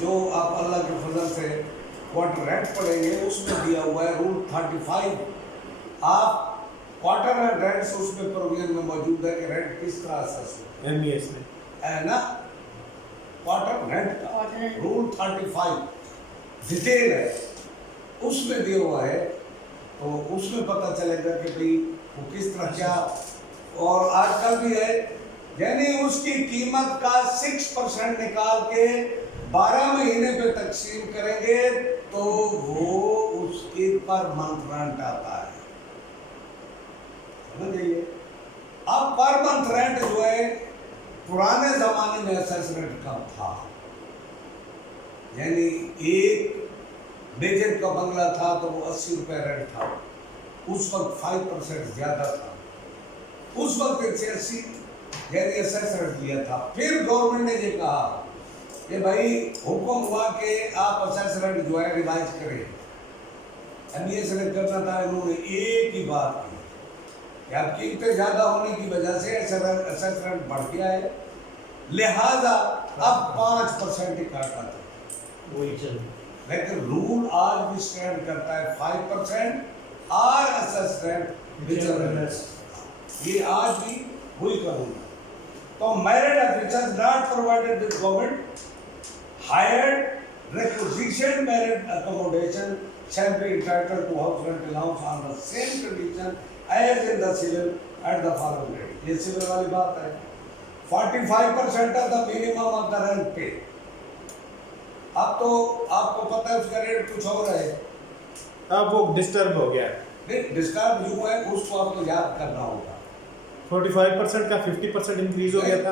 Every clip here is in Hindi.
जो आप अल्लाह के फजल से क्वार्टर रेंट पड़ेंगे उसमें दिया हुआ है रूल 35। आप क्वार्टर रेंट उसमें प्रोविजन में मौजूद है कि रेंट किस तरह असेस हो एमबीएस में है ना। क्वार्टर रेंट का रूल 35 डिटेल है उसमें दिया हुआ है, तो उसमें पता चलेगा कि भाई वो किस तरह क्या। और आजकल भी है, यानी उसकी कीमत का 6% निकाल के 12 महीने पे तकसीम करेंगे तो वो उसके पर मंथ रेंट आता है, समझ जाइए। अब पर मंथ रेंट जो है पुराने जमाने में असेस रेंट कम था, यानी एक बेजर का बंगला था तो वो 80 रुपए रेंट था, उस वक्त 5% ज्यादा था, उस वक्त 180 यानी असेस रेंट लिया था। फिर गवर्नमेंट ने ये कहा कि भाई हुक्म हुआ कि आप असेस रेंट जो है रिवाइज करें। एमबीएस ने करना था, इन्होंने एक ही बात की कि अब कीमतें ज्यादा होने की वजह से असेस रेंट बढ़ गया है, लिहाजा अब 5% ही काटा था, वही चल। लेकिन रूल आज भी स्टैंड करता है 5% और असेस रेंट ये आज भी वही कानून है। तो married officers not provided with government hired requisition married accommodation shall be entitled to house rent allowance on the same condition as in the civil at the following rate। ये सिविल वाली बात है, 45% of the minimum of the rent pay। अब तो आपको पता है उसका रेट कुछ और है, अब वो डिस्टर्ब हो गया। नहीं डिस्टर्ब जो है उसको आपको याद करना होगा। 45% का 50% इंक्रीज हो गया था।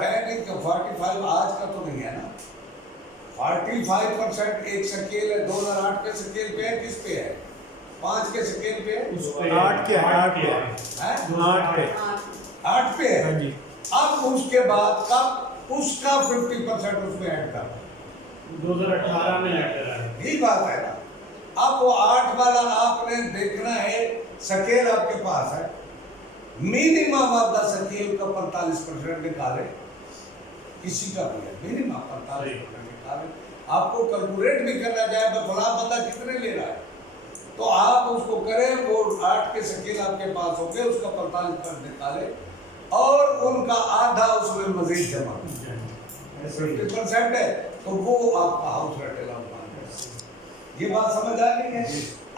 45 आज का तो नहीं है ना, 45% एक स्केल है 2008 के स्केल पे है, किस पे है 5 के स्केल पे है, उस पे 8 के 8 पे है, 8 पे 8 पे है। हाँ जी। अब उसके बाद का उसका 50% उसमें ऐड कर 2018 में लेटर आया। यही बात है ना। अब वो 8 वाला आपने देखना है, स्केल आपके पास है, मिनिमम ऑफ द स्केल का 45% निकाले, किसी का भी है मिनिमम 45% निकाले। आपको कैलकुलेट भी करना जाए तो फला बंदा कितने ले रहा है तो आप उसको करें, वो 8 के स्केल आपके पास हो गए, उसका 45% निकाले और उनका आधा उसमें मजीद जमा 50% है तो वो आपका हाउस रेंट अलाउंस मान गया। ये बात समझ आ गई है।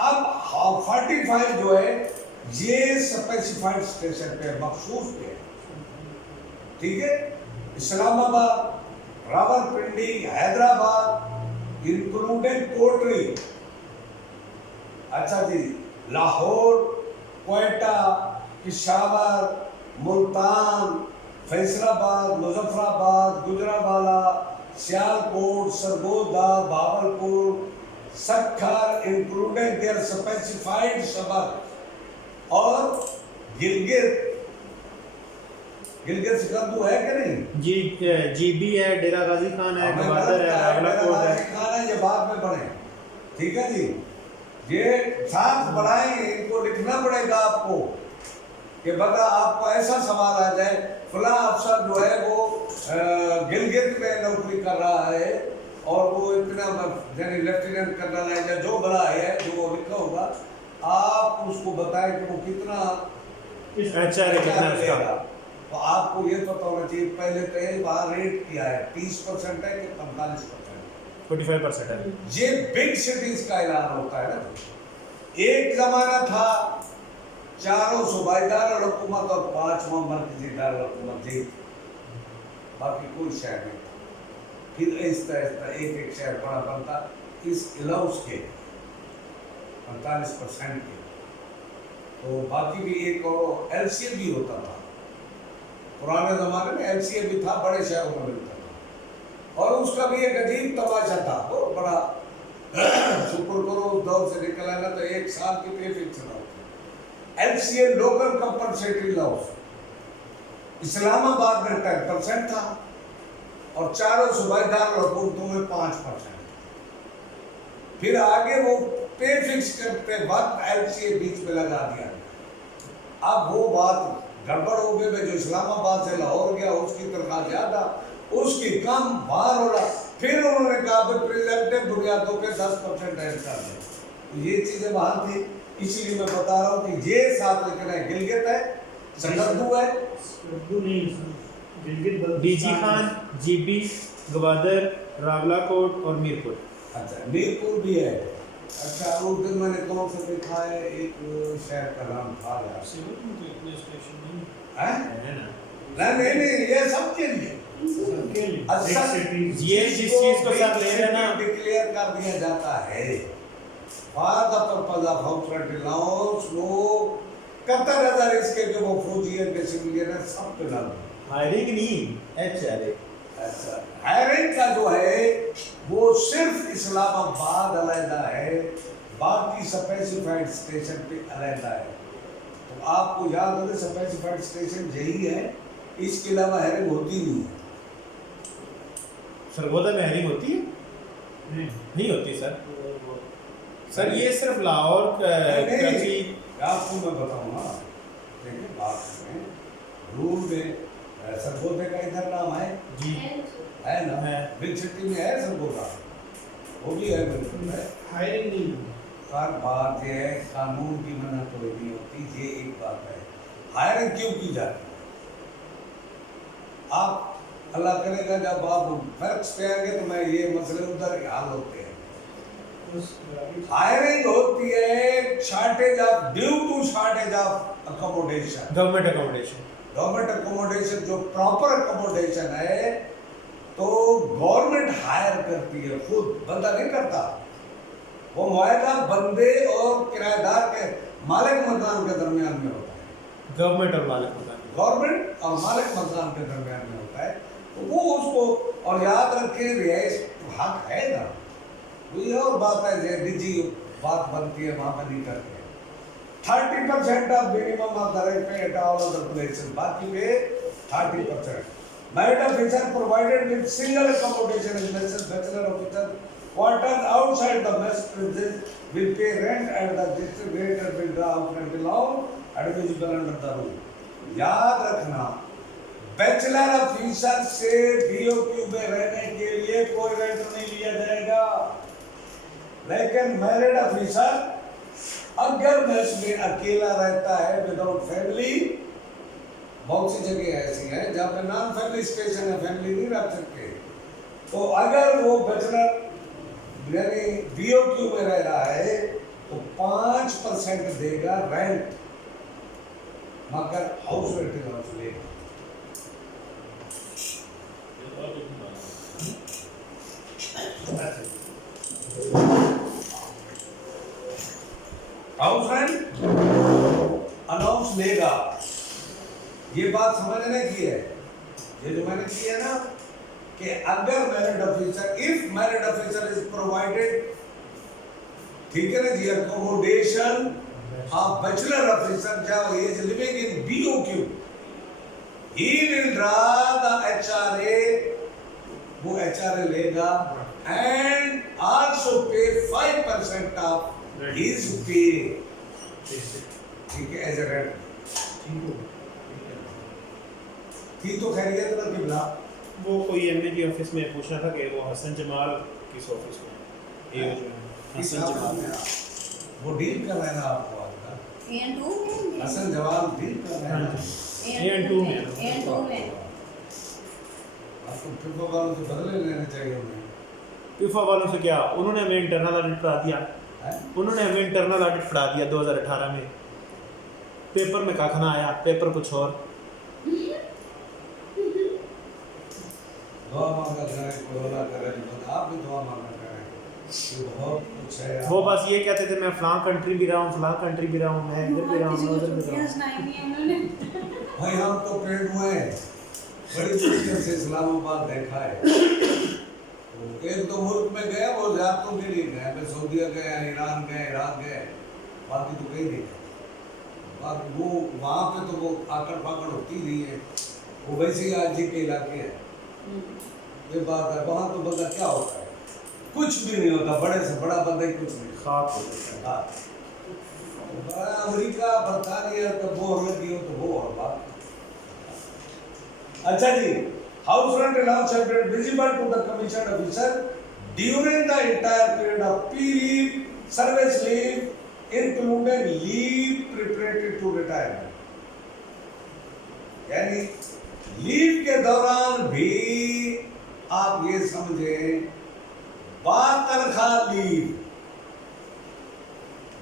अब 45 जो है ये स्पेसिफाइड स्टेशन पे मखसूस पे है, ठीक है। इस्लामाबाद, रावलपिंडी, हैदराबाद इंक्लूडिंग कोटरी, अच्छा जी, Lahore, Quetta, Peshawar, Multan, Faisalabad, Muzaffarabad, Gujranwala, Sialkot, Sargodha, Bahawalpur, Sukkur including their specified सबक और गिलगित सिकंदू है कि नहीं जी, जीबी है, डेरा गाजी खान है, गवादर है, रावलाकोट है। ये बाद में बढ़े, ठीक है जी। ये साथ बढ़ाएंगे, इनको लिखना पड़ेगा आपको कि बता आपको ऐसा सवाल आ जाए फला अफसर जो है वो गिलगित में नौकरी कर रहा है और वो इतना यानी लेफ्टिनेंट कर्नल है या जो बड़ा है जो लिखा होगा, आप उसको बताएं कि वो कितना अच्छा कितना उसका, तो आपको ये पता होना चाहिए। पहले तो ये बाहर रेट किया है 30% है कि 45%, 45% है। ये बिग सिटीज का ऐलान होता है ना। एक जमाना था चारों सूबाईदार और हुकूमत और 5वां मरकजी दारुल हुकूमत जी, बाकी कोई शहर नहीं था। फिर इस तरह एक एक शहर बड़ा बनता इस अलाउंस के 45% के, तो बाकी भी एक और एलसीए भी होता था। पुराने ज़माने में एलसीए भी था, बड़े शहरों में मिलता था और उसका भी एक अजीब तमाशा था, बहुत बड़ा। शुक्र करो उस दौर से निकल आना तो 1 साल की पे फिक्स ना होती। LCA local compensatory loss, Islamabad में 10% था और चारों सूबाईदार और हुकूमतों में 5%। फिर आगे वो पे फिक्स करते वक्त एलसीए बीच में लगा दिया। अब वो बात गड़बड़ हो गई, जो इस्लामाबाद से लाहौर गया उसकी तनख्वाह ज्यादा, उसकी कम, बाहर हो रहा। फिर उन्होंने कहा कि प्रिजेंटिव बुनियादों पे 10% ऐड कर दें। तो ये चीजें वहां थी, इसलिए मैं बता रहा हूँ कि ये 7 लेकिन है गिलगित है, सकरदू है, स्कर्दू नहीं sir, Gilgit DG Khan, GB, Gwadar, Rawalakot और मीरपुर। अच्छा मीरपुर भी है। अच्छा उस दिन मैंने कौन सा देखा है, एक शहर का नाम था यार, सिविल में तो इतने स्टेशन नहीं हैं? नहीं ये सब के लिए सबके लिए अच्छा, एक सिटी ये जिस चीज को साथ ले रहे हैं ना, डिक्लेयर कर दिया जाता है for the purpose of house rent allowance, वो 71,000 इसके जो वो फौजी है के सिविलियन है सब पे लागू। हायरिंग नहीं, एचआरए। अच्छा हायरिंग का जो है वो सिर्फ इस्लामाबाद अलहदा है, बाकी स्पेसिफाइड स्टेशन पे अलहदा है। तो आपको याद हो स्पेसिफाइड स्टेशन यही है, इसके अलावा हायरिंग होती नहीं है। सरगोदा में हायरिंग होती है? नहीं होती सर। सर ये सिर्फ लाहौर कराची। आपको मैं बताऊँ ना, देखिए बात में रूल में सरगोदे का इधर नाम है जी है ना, है। बिग सिटी में है सरगोदा, वो भी है बिल्कुल है। हायरिंग नहीं हुई। हर बात ये है कानून की मना कोई नहीं होती, ये एक बात है। हायरिंग क्यों की जाती है? आप अल्लाह करेगा जब आप वर्क्स पे आएंगे तो मैं ये मसले उधर हाल होते हैं। हायरिंग होती है shortage of due to shortage of accommodation, government accommodation. Government accommodation जो प्रॉपर अकोमोडेशन है तो गवर्नमेंट हायर करती है, खुद बंदा नहीं करता। वो मुआहदा बंदे और किराएदार के मालिक मकान के दरमियान में होता है, गवर्नमेंट और मालिक मकान। गवर्नमेंट और मालिक मकान के दरमियान में होता है। तो वो उसको, और याद रखें रिहाइश हक है ना, वो ये और बात है जो निजी बात बनती है वहाँ पर नहीं करते हैं। 30% of minimum of the rent पे एट ऑल अदर प्लेसेस, बाकी पे 30%। Married officer provided with single accommodation in messes, bachelor officer quarters outside the mess premises will pay rent at the district rate and will draw out rent allowance admissible under the rule. याद रखना, बैचलर ऑफिसर से बीओक्यू में रहने के लिए कोई रेंट नहीं लिया जाएगा, लेकिन मैरिड ऑफिसर अगर मेस में अकेला रहता है विदाउट फैमिली, बहुत सी जगह ऐसी हैं जहाँ पे नॉन फैमिली स्टेशन है, फैमिली नहीं रख सकते, तो अगर वो बैचलर यानी बीओक्यू में रह रहा है तो 5% देगा रेंट, मगर हाउस रेंट अलाउंस लेगा। हाउस रेंट अलाउंस लेगा। ये बात समझने की है, ये जो मैंने की है ना कि अगर married officer, if married officer is provided, ठीक है ना जी, अकोमोडेशन ऑफ बैचलर ऑफिसर जब he is living in BOQ, he will draw the HRA, वो एचआरए लेगा एंड आल्सो पे 5% ऑफ हिज पे, ठीक है, एज ए रेंट। ठीक तो खैरियत ना किबला। वो कोई एमएजी ऑफिस में पूछना था कि वो हसन जमाल किस ऑफिस में, ये जो है हसन जमाल, वो डील कर रहे हैं ना आपको आपका एन2 में, हसन जवाल डील कर रहे हैं ना। एन2 में, एन2 में आपको फिफा वालों से बदले लेने चाहिए उन्हें। फीफा वालों से क्या, उन्होंने हमें इंटरनल ऑडिट पढ़ा दिया, हैं? उन्होंने हमें इंटरनल ऑडिट पढ़ा दिया 2018 में, पेपर में काखना आया, पेपर कुछ और। दुआ मांगा करें, कोरोना करें, आप भी दुआ मांगा करें, ये बहुत कुछ है। वो बस ये कहते थे मैं फलां कंट्री भी रहा हूँ, फलां कंट्री भी रहा हूँ, मैं इधर भी रहा हूँ, मैं उधर भी रहा हूँ। भाई हम तो पेड़ हुए हैं, बड़ी मुश्किल से इस्लामाबाद देखा है। तो एक दो मुल्क में गए, वो ज़्यादातों के लिए गए, मैं सऊदीया गया, ईरान गए, इराक गए, बाकी तो कहीं नहीं गए। बाकी वो वहाँ पे तो वो आकड़ पाकड़ होती नहीं है, वो वैसे ही आज के इलाके हैं। ये बात है, वहाँ तो बंदा क्या होता है, कुछ भी नहीं होता, बड़े से बड़ा बंदा ही कुछ नहीं, खाक हो जाता है। बड़ा अमेरिका बरतानिया तो वो लगी हो तो वो और बात। अच्छा जी, House rent allowance shall be visible to the commissioned officer during the entire period of P leave, service leave, including leave preparatory to retirement. यानी लीव के दौरान भी आप ये समझें, बातनख्वाह लीव,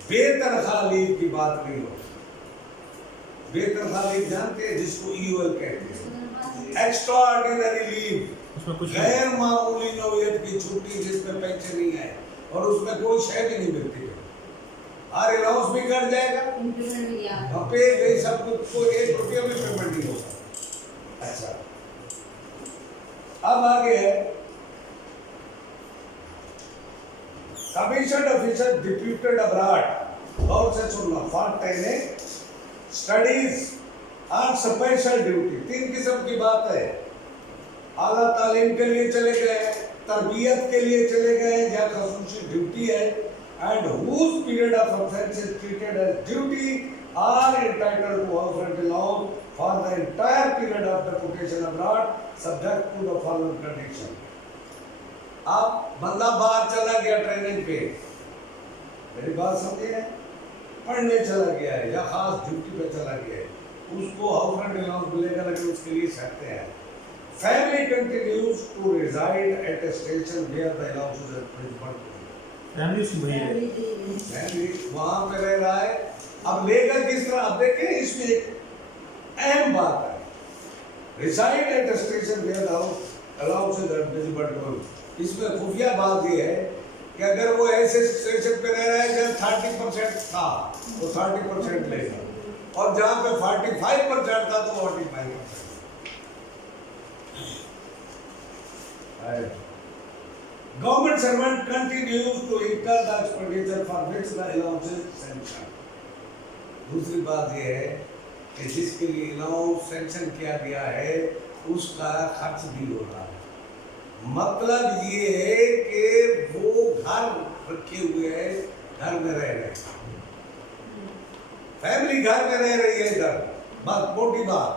बेतनख्वाह लीव की बात नहीं हो। बेतनख्वाह लीव जानते हैं जिसको ईओएल कहते हैं, एक्स्ट्रा ऑर्डिनरी लीव, उसमें कुछ गैर मामूली नौयत की छुट्टी जिसमें पेंशन नहीं है और उसमें कोई शय भी नहीं मिलती है, और अलाउंस भी कट जाएगा, पे गई सब कुछ, को 1 रुपया भी पेमेंट नहीं होगा। अच्छा, अब आगे है कमीशन ऑफिसर डिप्यूटेड अब्रॉड, और से सुनना, फॉर ट्रेनिंग, स्टडीज और स्पेशल ड्यूटी। 3 किस्म की बात है, आला तालीम के लिए चले गए, तरबियत के लिए चले गए, या खसूसी ड्यूटी है, and whose period of absence is treated as duty are entitled to house rent allowance for the entire period of deputation abroad subject to the following condition. अब बंदा बाहर चला गया ट्रेनिंग पे, मेरी बात समझिए, पढ़ने चला गया है या खास ड्यूटी पे चला गया है, उसको हाउस रेंट अलाउंस मिलेगा, लेकिन उसके लिए सकते हैं। Family continues to reside at a station where the allowance is principal. Family उसकी वही है, फैमिली वहां पे रह रहा है, अब लेगा किस तरह? अब देखें, इसमें एक अहम बात है, reside at station where allowance is visible. इसमें खुफिया बात ये है कि अगर वो ऐसे स्टेशन पे रह रहा है जहाँ 30% था तो 30% लेगा, और जहाँ पे 45% था तो 45%। Government servant continues to incur the expenditure for which the allowance is sanctioned. दूसरी बात यह है कि जिसके लिए अलाउंस सैंक्शन किया गया है उसका खर्च भी हो रहा है। मतलब ये है कि वो घर रखे हुए है, घर में रह रहे हैं, फैमिली घर में रह रही है, इधर बस मोटी बात,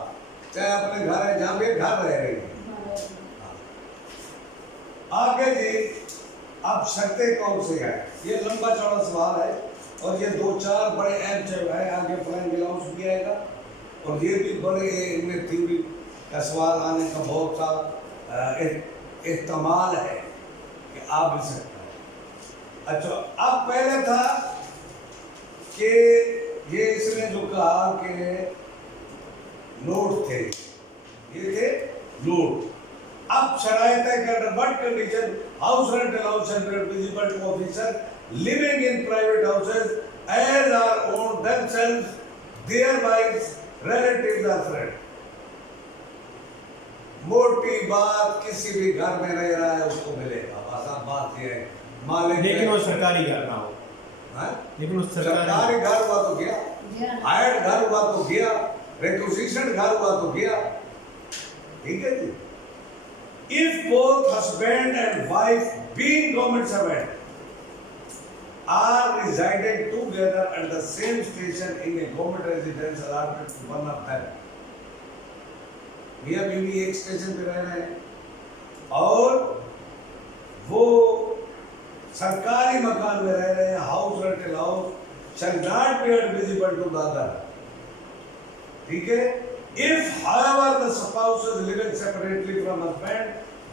चाहे अपने घर है जहाँ पे घर रह रही है। आगे जी, अब शर्तें कौन सी है? ये लंबा चौड़ा सवाल है और ये 2-4 बड़े अहम चीज है, आगे प्लान अलाउंस भी आएगा और ये भी बड़े इनमें थ्योरी का सवाल आने का बहुत सा एहतमाल है कि आ भी सकता है। अच्छा, अब पहले था कि ये इसने जो कहा कि नोट थे, ये थे नोट। अब शरायत है कि under what condition house rent allowance shall be visible to officer living in private houses as are own themselves, their wives, relatives और फ्रेंड्स। मोटी बात, किसी भी घर में रह रहा है उसको मिलेगा, बस अब बात ये है मालिक, लेकिन वो सरकारी घर ना हो, लेकिन उस सरकारी घर हुआ तो गया, हायर्ड घर हुआ तो गया, रिक्विजिशन घर हुआ तो गया, ठीक है जी। If both husband and wife being government servant are residing together at the same station in a government residence allotted to one of them, मियां बीवी एक स्टेशन पे रह रहे हैं और वो सरकारी मकान में रह रहे हैं, house rent allowance shall not be visible to the other, ठीक है। If, however, the spouse is living separately from husband,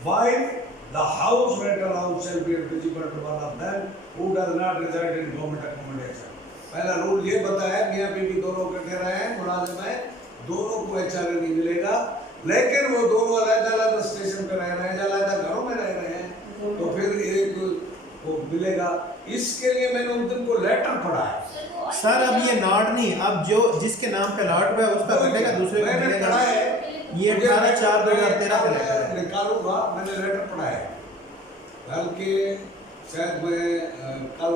wife, the house rent allowance shall be visible to one of them who does not reside in government accommodation. पहला रूल ये बताया, मियां बीवी दोनों इकट्ठे रहे हैं, मुलाजिम है, दोनों को एचआरए नहीं मिलेगा, लेकिन वो दोनों अलग-अलग स्टेशन पे रह रहे हैं, अलग-अलग घरों में रह रहे हैं, तो फिर एक को मिलेगा। इसके लिए मैंने उन दिन को लेटर पढ़ा है सर। अब ये नॉट नहीं, अब जो जिसके नाम पे अलॉट हुआ है उसका कटेगा, दूसरे को मिलेगा। ये 18/4/2013 का लेटर है, निकालूंगा, मैंने लेटर पढ़ा है, बल्कि शायद मैं कल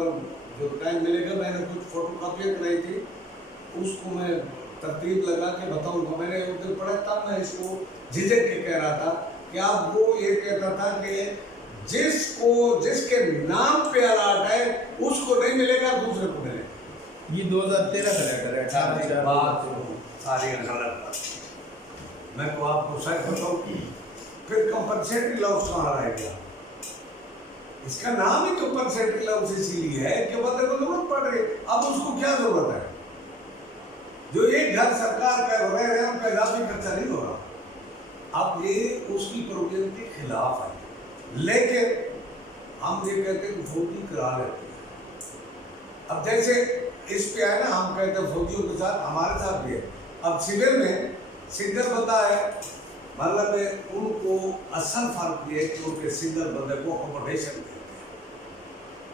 जो टाइम मिलेगा मैंने कुछ फोटोकॉपी कराई थी, उसको मैं तरतीब लगा के बताऊंगा। मैंने उस दिन पढ़ा, तब मैं इसको झिझक के कह रहा था कि आप वो ये कहता था कि जिसके नाम पे अलॉट है उसको नहीं मिलेगा, दूसरे को मिलेगा। ये 2013 का लेटर है, 18/4। सारी गलत। मैं को आपको सच बताऊं, फिर कंपनसेटरी लॉस कहाँ रह गया? इसका नाम ही कंपनसेटरी लॉस इसीलिए है कि बंदे को जरूरत पड़ रही है। अब उसको क्या जरूरत है? जो एक घर सरकार का रह रहे हैं उनका इजाफी खर्चा नहीं हो रहा। अब ये उसकी प्रोविजन के खिलाफ है, लेकिन हम ये कहते हैं फौजी करा लेते हैं। अब जैसे इस पे है ना, हम कहते हैं फौजियों के साथ हमारे साथ भी है। अब सिविल में सिंगल बंदा है, मतलब उनको असल फर्क ये है कि उनके सिंगल बंदे को अकोमोडेशन देते हैं।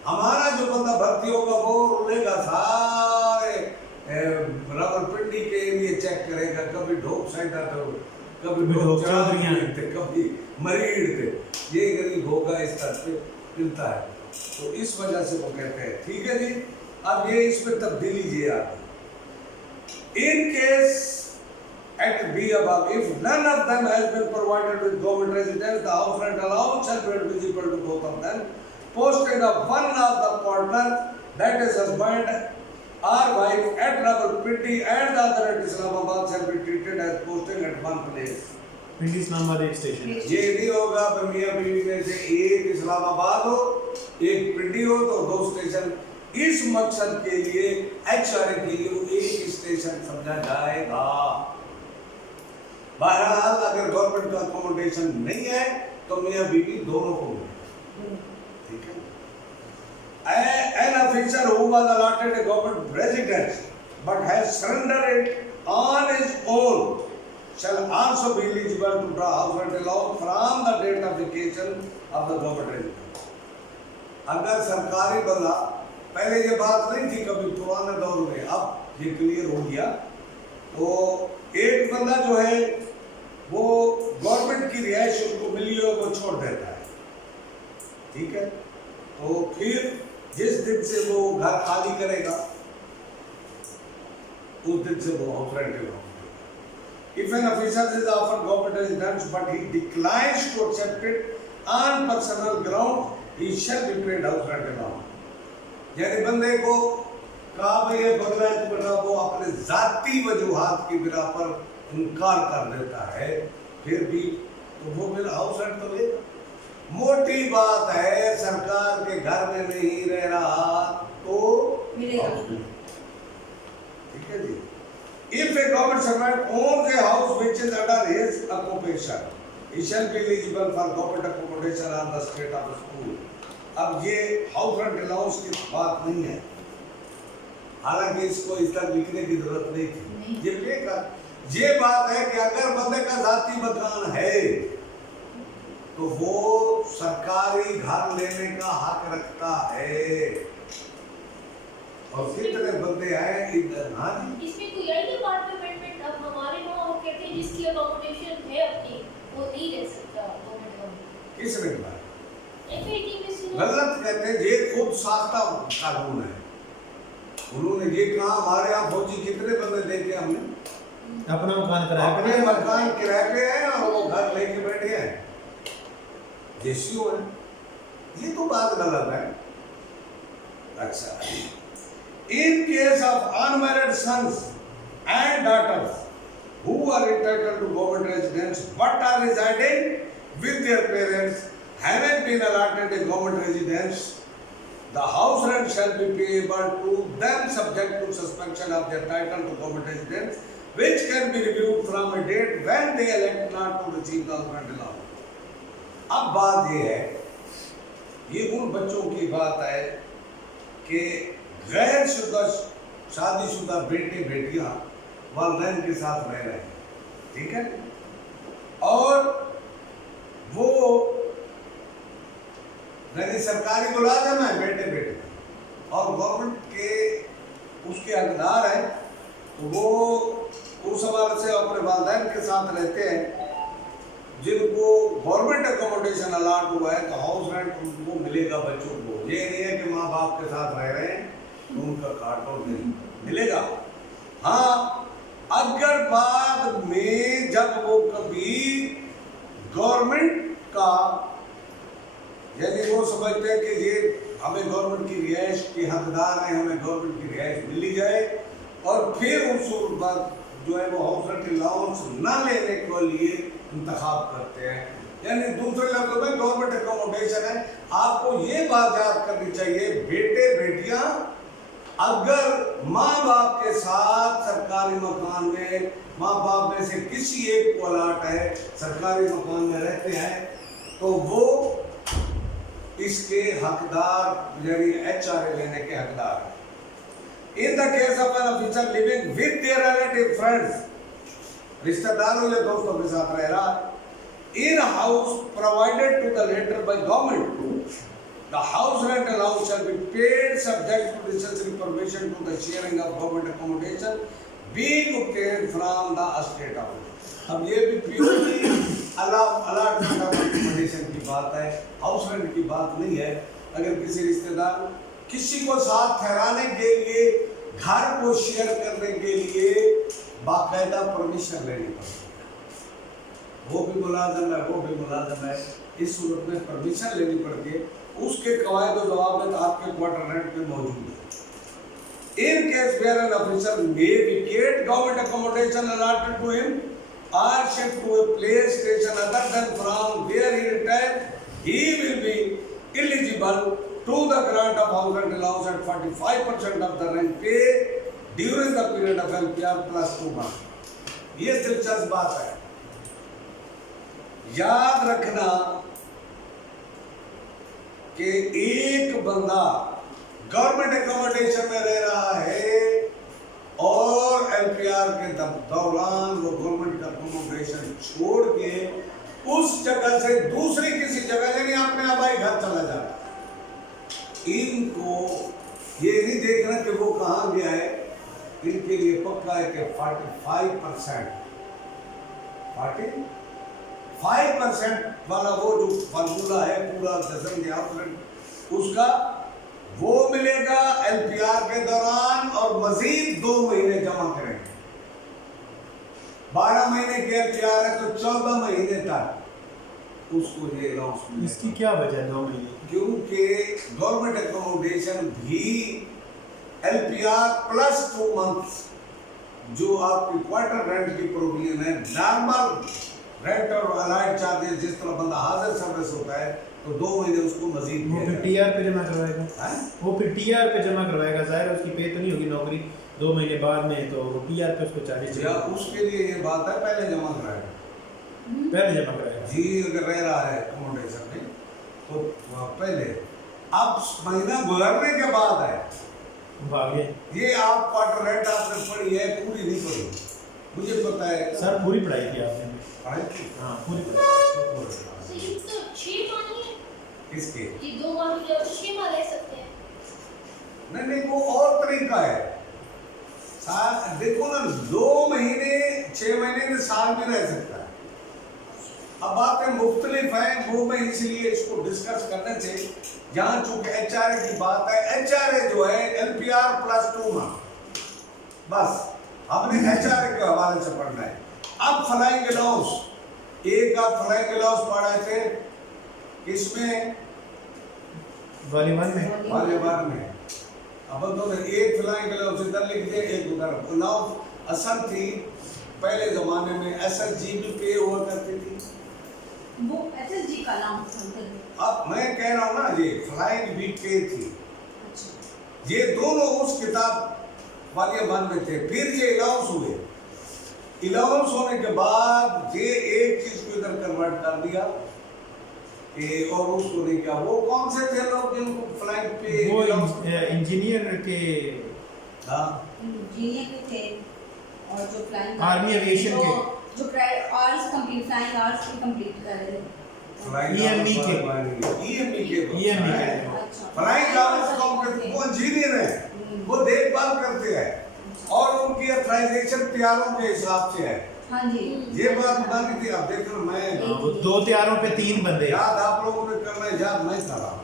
हमारा जो बंदा भर्ती होगा वो रुलेगा, सारे रावलपिंडी के लिए चेक करेगा, कभी ढोक साइडा तो कभी ढोक चौधरियाँ थे, कभी मरीड़ थे। ये गरीब होगा इस तरह से मिलता है, तो इस वजह से वो कहते हैं ठीक है जी। अब ये इसमें तब्दीली ये आ गई। In case at B above, if none of them has been provided with government residence, the house rent allowance shall be visible to both of them. Posted of one of the partners, that is husband or wife at Rawalpindi and the other at Islamabad, shall be treated as posting at one place. पिंडी इस्लामाबाद एक स्टेशन है। ये नहीं होगा कि मियाँ बीवी में से एक इस्लामाबाद हो, एक पिंडी हो, तो दो स्टेशन। इस मकसद के लिए HRA के लिए वो एक स्टेशन समझा जाएगा। बहरहाल अगर गवर्नमेंट का अकोमोडेशन नहीं है तो मियाँ बीवी दोनों को मिलेगा, ठीक है। An officer who was allotted a government residence but has surrendered it on his own shall also be eligible to draw house rent allowance from the date of vacation of the government residence. अगर सरकारी बंदा, पहले ये बात नहीं थी कभी पुराने दौर में, अब ये क्लियर हो गया, तो एक बंदा जो है वो गवर्नमेंट की रिहाइश उनको मिली हो वो छोड़ देता है, ठीक है। तो फिर जिस दिन से वो घर खाली करेगा उस दिन से वो हाउस रेंट देगा। If an officer is offered government residence but he declines to accept it on personal ground, he shall be paid house rent allowance. यानी बंदे को कहा भाई ये बंगला है बेटा, वो अपने जाती वजूहात की बिना पर इनकार कर देता है, फिर भी तो वो मेरा हाउस रेंट तो लेगा। मोटी बात है, सरकार के घर में नहीं रह रहा तो मिलेगा, ठीक है जी। If a government servant owns a house which is under his occupation, he shall be eligible for government accommodation on the state of the school. अब ये हाउस रेंट अलाउंस की बात नहीं है, हालांकि इसको इस तरह लिखने की जरूरत नहीं थी, ये बेकार। ये बात है कि अगर बंदे का जाती मकान है तो वो सरकारी घर लेने का हक रखता है। और कितने बंदे आए इधर, हाँ जी, इसमें तो यही है पार्ट अमेंडमेंट। अब हमारे वहाँ वो कहते हैं जिसकी अकोमोडेशन है अपनी वो नहीं ले सकता गवर्नमेंट। किसने कहा? एफएटी में से गलत कहते हैं, ये खुद साख्ता कानून है। उन्होंने ये कहा हमारे यहाँ फौजी कितने बंदे देखे हमने अपना मकान किराए पे, अपने मकान किराए पे है और वो घर लेके बैठे हैं, जेसीओ है। ये तो बात गलत है। अच्छा, in case of unmarried sons and daughters who are entitled to government residence but are residing with their parents, having been allotted a government residence, the house rent shall be payable to them subject to suspension of their title to government residence, which can be reviewed from a date when they elect not to receive the house rent allowance. अब बात ये है, ये उन बच्चों की बात है कि गैर शुदा शादीशुदा बेटे बेटियां वालिदैन के साथ रह रहे हैं, ठीक है, और वो यानी सरकारी मुलाजिम है बेटे बेटे और गवर्नमेंट के उसके हकदार हैं, तो वो उस हवाले से अपने वालिदैन के साथ रहते हैं। जिनको गवर्नमेंट अकोमोडेशन अलाट हुआ है तो हाउस रेंट उनको मिलेगा बच्चों को। ये नहीं है कि माँ बाप के साथ रह रहे हैं तो उनका कार्ड नहीं मिलेगा। हाँ, अगर बाद में जब वो कभी गवर्नमेंट का यानी वो समझते हैं कि ये हमें गवर्नमेंट की रिहाइश के हकदार हैं, हमें गवर्नमेंट की रिहाइश मिली जाए, और फिर उस बाद जो है वो हाउस रेंट अलाउंस न लेने के लिए इंतखाब करते हैं, यानी दूसरे लफ्जों में गवर्नमेंट अकोमोडेशन है। आपको ये बात याद करनी चाहिए, बेटे बेटियां अगर माँ बाप के साथ सरकारी मकान में, माँ बाप में से किसी एक को अलाट है, सरकारी मकान में रहते हैं, तो वो इसके हकदार यानी HRA लेने के हकदार हैं। In the case of an officer living with their relative friends, रिश्तेदारों या दोस्तों के साथ रह रहा है, in house provided to the latter by government, the house rent allowance shall be paid subject to necessary permission to the sharing of government accommodation being obtained from the estate house। अब ये भी प्योरली अलॉटमेंट ऑफ accommodation की बात है, हाउस रेंट की बात नहीं है। अगर किसी रिश्तेदार किसी को साथ ठहराने के लिए, घर को शेयर करने के लिए बाकायदा परमिशन लेनी पड़ती है, वो भी मुलाजम है, वो भी मुलाजम है, इस सूरत में परमिशन लेनी पड़ती है, उसके कवायद और ज़वाबित आपके क्वार्टर रेंट में मौजूद है। In case where an officer may vacate government accommodation allotted to him or shift to a place station other than from where he retired, he will be eligible to the grant of house rent allowance at 45% of the rent paid during the period of LPR plus 2 months। ये दिलचस्प बात है, याद रखना कि एक बंदा गवर्नमेंट अकोमोडेशन में रह रहा है और LPR के दौरान वो गवर्नमेंट का अकोमोडेशन छोड़ के उस जगह से दूसरी किसी जगह यानी अपने आबाई घर चला जाता है। इनको ये नहीं देखना कि वो कहाँ गया है, इनके लिए पक्का है कि 45% वाला वो जो फार्मूला है पूरा दर्जन के आउटलेट उसका वो मिलेगा LPR के दौरान और मजीद 2 महीने जमा करेंगे। 12 महीने के LPR है तो 14 महीने तक उसको ये अलाउंस मिलेगा। इसकी क्या वजह है 2 महीने? क्योंकि गवर्नमेंट अकोमोडेशन भी LPR प्लस 2 मंथ्स जो आपकी क्वार्टर रेंट की प्रोविजन है, नॉर्मल रेंट और अलाइड चार्जेस जिस तरह बंदा हाजिर सर्विस होता है तो 2 महीने उसको मजीद वो फिर TR पे जमा करवाएगा, वो फिर TR पे जमा करवाएगा, जाहिर है उसकी पे तो नहीं होगी नौकरी 2 महीने बाद में, तो वो TR पे उसको चार्जेस या उसके लिए ये बात है पहले जमा कराएगा, पहले जमा कराएगा जी अगर रह रहा है अकोमोडेशन में तो पहले। अब महीना गुजरने के बाद है भागे। ये आप क्वार्टर रेंट आपने पढ़ी है, पूरी नहीं पढ़ी, मुझे पता है सर पूरी पढ़ाई की आपने? पढ़ाई थी? हाँ पूरी पढ़ाई। तो ये तो 6 माह है किसके? कि 2 माह की जगह 6 माह रह सकते हैं। नहीं वो और तरीका है। देखो ना 2 महीने 6 महीने में साल में रह सकता है। अब बातें मुख्तलिफ हैं, वो मैं इसलिए इसको डिस्कस करने से जहाँ चूंकि HRA की बात है, HRA जो है LPR प्लस 2 माह, बस हमने HRA के हवाले से पढ़ना है। अब फ्लाइंग अलाउंस, एक आप फ्लाइंग अलाउंस पढ़ाए थे इसमें वालीबान में अब दोनों एक फ्लाइंग अलाउंस इधर लिख दिए, एक उधर। अलाउंस असल थी पहले जमाने में SSG भी पे हुआ करती थी, वो SSG का नाम अब मैं कह रहा हूँ ना ये फ्लाइंग भी पे थी। अच्छा। ये दोनों उस किताब वाले मन में थे, फिर ये अलाउंस हुए। अलाउंस होने के बाद ये एक चीज को इधर कन्वर्ट कर दिया और उसको नहीं किया। वो कौन से थे लोग जिनको फ्लाइंग पे? वो इंजीनियर के, हाँ इंजीनियर के थे और जो फ्लाइंग आर्मी एविएशन के, जो आर्ट्स कंप्लीट फ्लाइंग आर्ट्स की कंप्लीट कर रहे थे। EME के अच्छा। फ्लाइंग आर्ट्स वो इंजीनियर है, वो देखभाल करते हैं और उनकी अथराइजेशन तैयारों के हिसाब से है। हाँ जी ये बात बतानी थी। आप देख लो मैं वो 2 तैयारों पे 3 बंदे, याद आप लोगों ने करना है, याद नहीं कर रहा,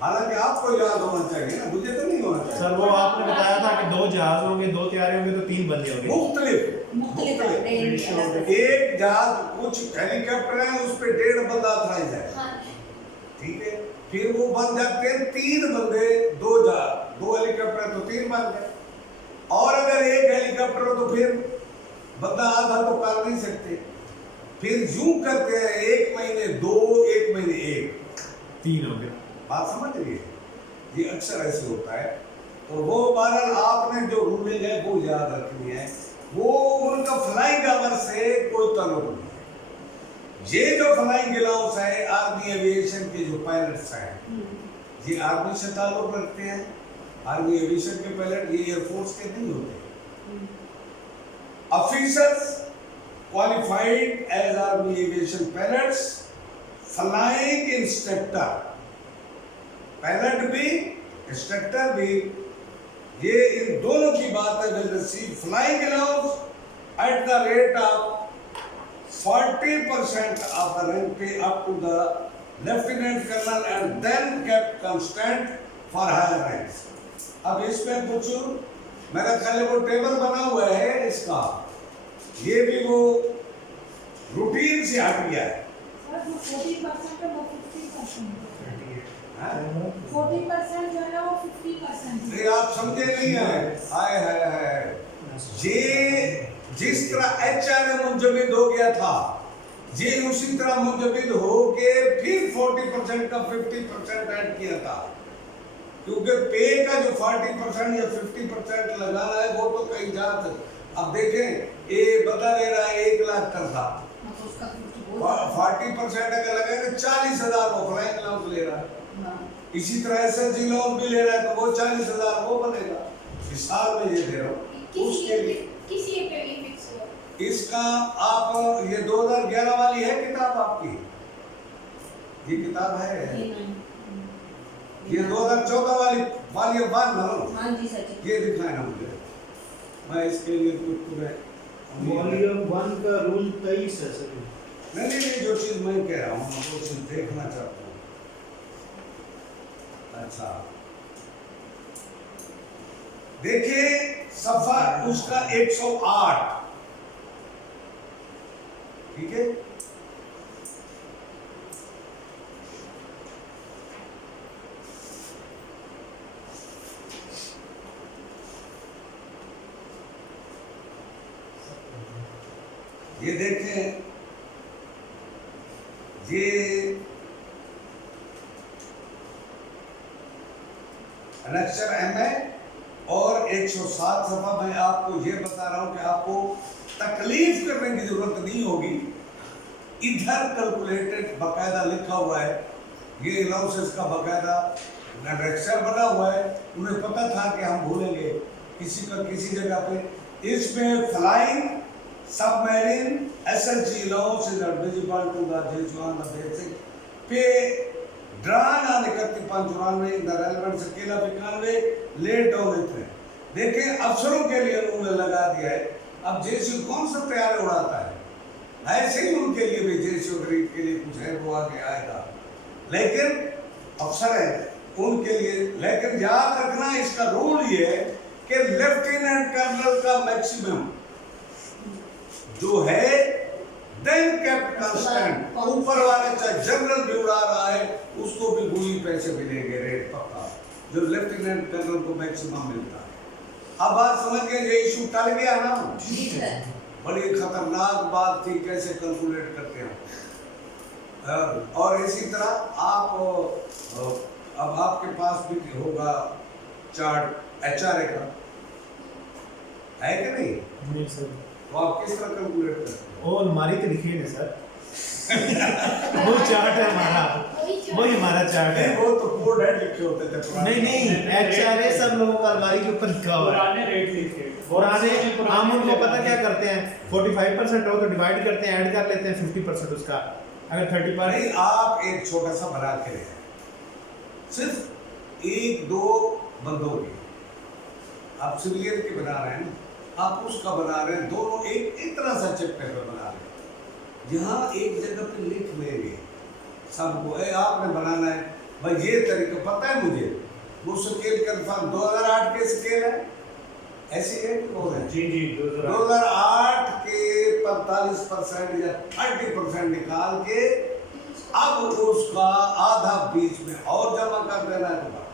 हालांकि आपको याद होना चाहिए ना, मुझे तो नहीं होना चाहिए। सर वो आपने बताया था कि 2 जहाज होंगे, 2 तैयारे होंगे तो 3 बंदे होंगे। मुख्तलिफ एक जहाज कुछ हेलीकॉप्टर है उस पे 1.5 बंदा अथराइज है, हाँ ठीक है, फिर वो बन जाते हैं 3 बंदे, 2 जहाज 2 हेलीकॉप्टर तो 3 बन गए। और अगर एक हेलीकॉप्टर हो तो फिर बंदा आधा तो कर नहीं सकते, फिर यूं करते हैं 1 महीने 2, 1 महीने 1, 3 हो गए। बात समझ रही है? ये अक्सर ऐसे होता है। तो वो बहरहाल आपने जो रूलिंग है वो याद रखनी है, वो उनका फ्लाइंग आवर से कोई ताल्लुक नहीं है। ये जो फ्लाइंग अलाउंस है आर्मी एविएशन के जो पायलट्स हैं ये आर्मी से ताल्लुक रखते हैं। आर्मी एविएशन के पायलट ये एयरफोर्स के नहीं होते। Officers qualified as army aviation pilots, flying instructor, pilot भी इंस्ट्रक्टर भी, ये इन दोनों की बात है, will receive flying allowance at the rate of 40% of the rank pay up to the lieutenant colonel and then kept constant for higher ranks. अब इसमें कुछ मेरा ख्याल है वो टेबल बना हुआ है इसका, ये भी वो रूटीन से हट गया है। सर जो 40% है वो 50% हाँ? 40% जो है वो 50% ये आप समझे नहीं है। हाय हाय हाय, ये जिस तरह एचआरए मुंजमद हो गया था, ये उसी तरह मुंजमद हो के फिर 40% का 50% ऐड किया था, क्योंकि पे का जो 40% या 50% लगाना है वो तो कहीं जात। अब देखें ये बता दे रहा है 1 लाख का था, तो उसका 40% अगर लगेगा 40,000 वो फ्लाइंग अलाउंस ले रहा है। हाँ। इसी तरह एसएसजी लोन भी ले रहा है तो वो 40,000 वो बनेगा। इस साल में ये दे रहा हूँ उसके लिए। किस ईयर पे ये फिक्स हुआ? इसका आप ये 2011 वाली है किताब आपकी, ये किताब है, ये 2014 वाली वॉल्यूम 1 ना? हाँ जी सर जी। ये दिखाए ना मुझे, मैं इसके लिए कुछ पूरे वॉल्यूम 1 का रूल 23 है सर। नहीं, जो चीज मैं कह रहा हूँ वो चीज देखना चाहता हूँ। अच्छा देखिए सफा उसका 108, ठीक है। ये देखें, ये अक्षर एम है और 107 सफा मैं आपको ये बता रहा हूं कि आपको तकलीफ करने की जरूरत नहीं होगी। इधर कैलकुलेटेड बकायदा लिखा हुआ है, ये अलाउंसेस का बकायदा अक्षर बना हुआ है। उन्हें पता था कि हम भूलेंगे किसी का किसी जगह पे। इसमें flying submarine SLG allowance is admissible to the जेजुआन the basic pay drawn on 31/94 in the relevant scale of 91 laid down it है। देखिए अफसरों के लिए उन्होंने लगा दिया है। अब जेसी कौन सा तैयार उड़ाता है, ऐसे ही उनके लिए भी जेसी ग्रीड के लिए कुछ है वो आगे आएगा, लेकिन अफसर है उनके लिए। लेकिन याद रखना इसका रूल ये है कि लेफ्टिनेंट कर्नल का मैक्सिमम जो है देन केप्ट कांस्टेंट, ऊपर वाले चाहे जनरल भी उड़ा रहा है उसको भी वही पैसे मिलेंगे, रेट पक्का, जो लेफ्टिनेंट कर्नल को मैक्सिमम मिलता है। अब बात समझ गए, ये इशू टल गया ना। जी सर। बड़ी खतरनाक बात थी कैसे कैलकुलेट करते हैं। और इसी तरह आप अब आपके पास भी होगा चार्ट एचआरए का, है कि नहीं? नहीं सर, तो आप किस तरह कैलकुलेट करते हैं? वो अलमारी पे लिखे है सर। वो चार्ट है हमारा, वही हमारा चार्ट है। वो तो कोड है लिखे होते थे पुराने। नहीं एचआरए सब लोगों का अलमारी के ऊपर लिखा हुआ है। पुराने रेट लिखे, पुराने हम उनको पता क्या करते हैं, 45% हो तो डिवाइड करते हैं, ऐड कर लेते हैं 50% उसका। अगर 30% नहीं, आप एक छोटा सा बना के रहे, सिर्फ 1-2 बंदों की, आप सिविलियन की बना रहे हैं ना, आप उसका बना रहे हैं, दोनों एक तरह सा चिप पेपर बना रहे हैं। यहाँ एक जगह पे लिख लेंगे सबको, आपने बनाना है भाई, ये तरीका पता है मुझे, वो स्केल कंफर्म 2008 के स्केल है, ऐसे है और है जी 2008 के 45% या 30% निकाल के अब उसका आधा बीच में और जमा कर देना है तुम्हारा।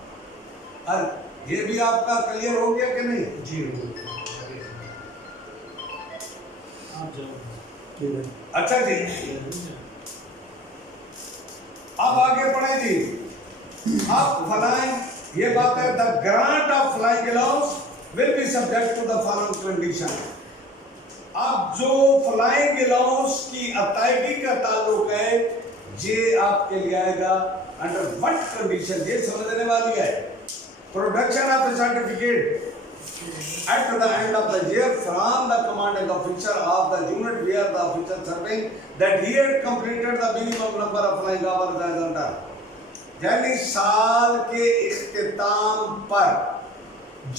और ये भी आपका क्लियर हो गया कि नहीं? जी आप जाओ। अच्छा जी, अब आगे पढ़े जी। अब फ्लाइंग, ये बात है, the grant of flying allowance will be subject to the following condition. अब जो फ्लाइंग अलाउंस की अदायगी का ताल्लुक है, ये आपके लिए आएगा अंडर व्हाट कंडीशन, ये समझने वाली है। Production of certificate at the end of the year from the commanding officer of the unit where the officer serving that he had completed the minimum number of flying hours as under, यानी साल के इख्तिताम पर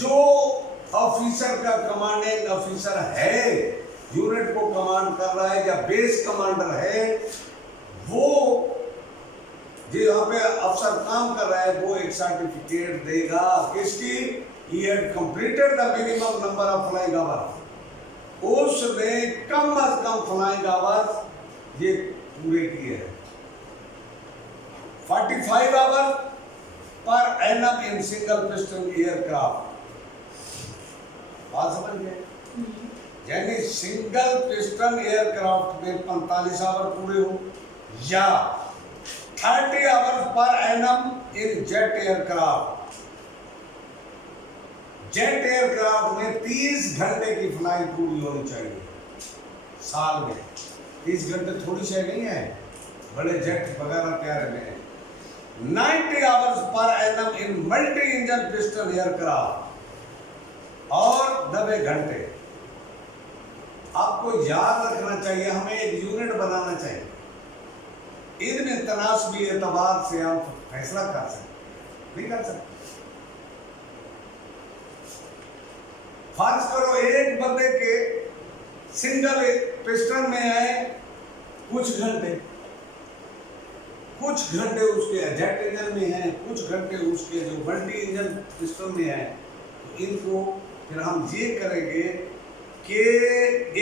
जो ऑफिसर का कमांडिंग ऑफिसर है, यूनिट को कमांड कर रहा है या बेस कमांडर है, वो जो यहाँ पे अफसर काम कर रहा है, वो एक सर्टिफिकेट देगा किसकी? He had completed the minimum number of flying hours. उसने कम अज कम फ्लाइंग आवर्स ये पूरे किए हैं। 45 hour per annum in single piston aircraft. बात समझ गए? यानी सिंगल पिस्टन एयरक्राफ्ट में 45 आवर पूरे हो, या 30 आवर्स पर एनम इन जेट एयरक्राफ्ट। जेट एयरक्राफ्ट में 30 घंटे की फ्लाइंग पूरी होनी चाहिए साल में। 30 घंटे थोड़ी सी नहीं है, बड़े जेट वगैरह प्यारे में है। 90 आवर्स पर एनम इन मल्टी इंजन पिस्टन एयरक्राफ्ट, और 90 घंटे। आपको याद रखना चाहिए, हमें एक यूनिट बनाना चाहिए, इनमें तनासबी एतबार से आप फैसला कर सकते, नहीं कर सकते। फर्ज करो एक बंदे के सिंगल पिस्टन में है कुछ घंटे उसके जेट इंजन में है, कुछ घंटे उसके जो मल्टी इंजन पिस्टन में है। तो इनको फिर हम ये करेंगे कि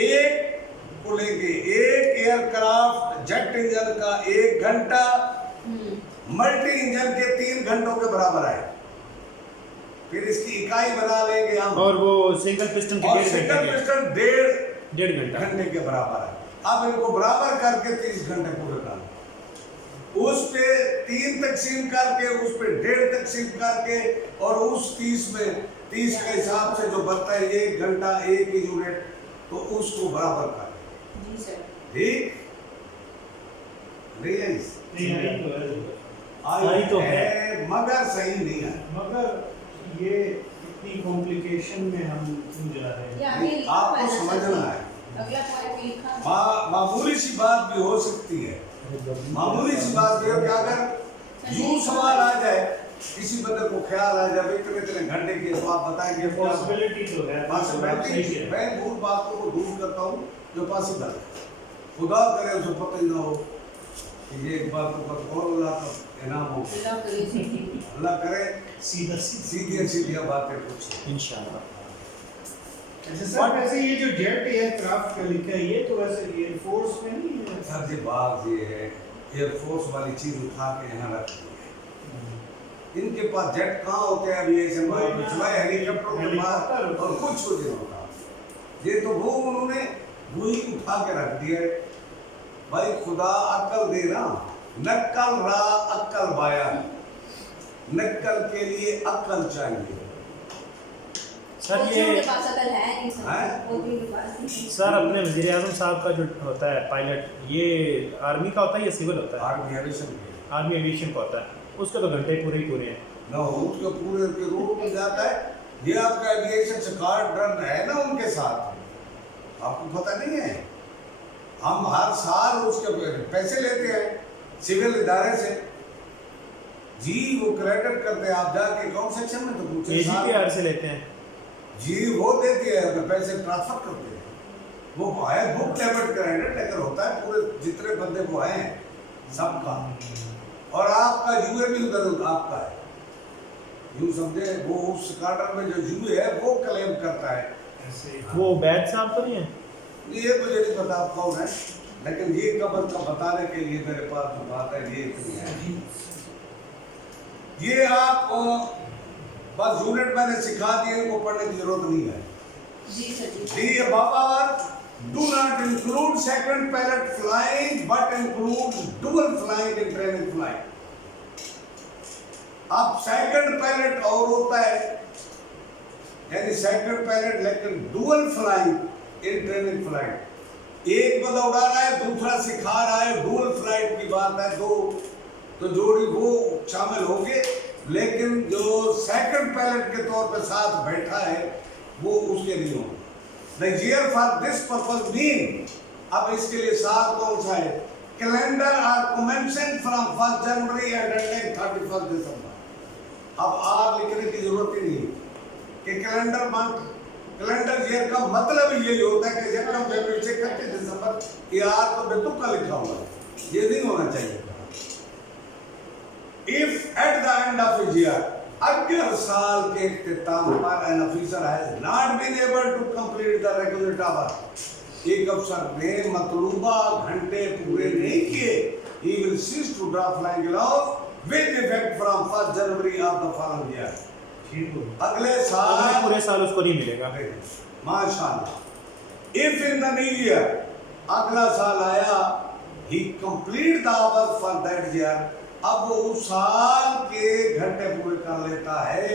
एक को लेंगे, एक एयरक्राफ्ट जेट इंजन का 1 घंटा मल्टी इंजन के 3 घंटों के बराबर है। फिर इसकी इकाई बना लेंगे हम, और वो सिंगल पिस्टन के डेढ़ घंटे के बराबर है। अब इनको बराबर करके 30 घंटे पूरे करना, उस पे 3 तकसीम करके, उस पे 1.5 तकसीम करके, और उस 30 में 30 के हिसाब से जो बनता है 1 घंटा 1 यूनिट, तो उसको बराबर कर। जी सर। ठीक नहीं आई तो है, मगर सही नहीं है। मगर ये इतनी कॉम्प्लिकेशन में हम क्यों जा रहे हैं? ये आगे लिखा हुआ आपको है ना समझना सर? है, अगला पॉइंट लिखा है। मामूली सी बात भी हो सकती है, मामूली सी बात भी हो कि अगर यूं सवाल आ जाए, किसी बंदे को ख्याल आ जाए इतने घंटे की, तो आप बताएंगे पॉसिबिलिटी तो है, पॉसिबिलिटी। मैं दूर बातों को दूर करता हूँ जो पॉसिबल है, खुदा करे उसे पता ही ना हो कि ये एक बात को और अल्लाह का इनाम हो, अल्लाह करे सीधी बातें पूछे इंशाअल्लाह। अच्छा सर, वैसे ये जो जेट एयरक्राफ्ट का लिखा है, ये तो वैसे एयरफोर्स में नहीं है। सर ये बात ये है, एयरफोर्स वाली चीज उठा के यहाँ रख दी है। इनके पास जेट कहाँ होते हैं एविएशन वाले, हेलीकॉप्टर के पास और कुछ हो नहीं होता। ये तो वो उन्होंने वही उठा के रख दिया है। भाई खुदा अक्ल दे ना, नक्कल रा अक्ल बाया, नक्कल के लिए अक्ल चाहिए। सर ये के पास अकल है नहीं सर, हैं? फौजियों के पास नहीं। सर अपने वज़ीर आज़म साहब का जो होता है पायलट, ये आर्मी का होता है या सिविल होता है? आर्मी एविएशन के आर्मी एविएशन का होता है, उसके तो घंटे पूरे ही पूरे हैं ना, उसके पूरे के रूट में जाता है। ये आपका एविएशन स्क्वाड्रन है ना उनके साथ, आपको पता नहीं है। हम हर साल उसके पैसे लेते हैं सिविल इदारे से जी, वो क्रेडिट करते हैं। आप जाके कौन सेक्शन में तो पूछे एजीपीआर से लेते हैं जी, वो देती है, हमें पैसे ट्रांसफर करते हैं। वो है बुक डेबिट क्रेडिट, लेकर होता है पूरे जितने बंदे वो हैं सबका। और आपका यूए भी उधर आपका है, यूं समझे, वो उस क्वार्टर में जो यूए है वो क्लेम करता है। वो बैद साहब तो नहीं है? ये मुझे नहीं पता आप कौन है, लेकिन ये कबर का बताने के लिए मेरे पास जो बात है ये इतनी है। ये आप बस यूनिट मैंने सिखा दिए, इनको पढ़ने की जरूरत नहीं है। जी सर जी। डी बाबा Do not include second pilot flying, but include dual flying in training flight. अब सेकंड पायलट और होता है, यानी सेकंड पायलट लेकिन dual flying in training flight, एक बंदा उड़ा रहा है दूसरा सिखा रहा है, डुअल फ्लाइट की बात है, दो तो जोड़ी वो शामिल होंगे, लेकिन जो सेकंड पायलट के तौर पे साथ बैठा है वो उसके लिए होगा। The year for this purpose mean, अब इसके लिए साल कौन सा है? Calendar year commencing from 1st January and ending 31st December। अब आर लिखने की जरूरत ही नहीं कि कैलेंडर मंथ, कैलेंडर ईयर का मतलब यही होता है कि जनवरी फरवरी से 31 दिसंबर, ये आर तो बेतुका लिखा हुआ है, ये नहीं होना चाहिए। If at the end of a year, अगर साल के इख्तिताम पर an officer has not been able to complete the requisite hour, एक अफसर ने मतलूबा घंटे पूरे नहीं किए, he will cease to draw flying allowance with effect from 1st January of the following year। अगले साल पूरे साल उसको नहीं मिलेगा। माशाअल्लाह। If in the new year, अगला साल आया, he complete the hour for that year, अब वो उस साल के घंटे पूरे कर लेता है,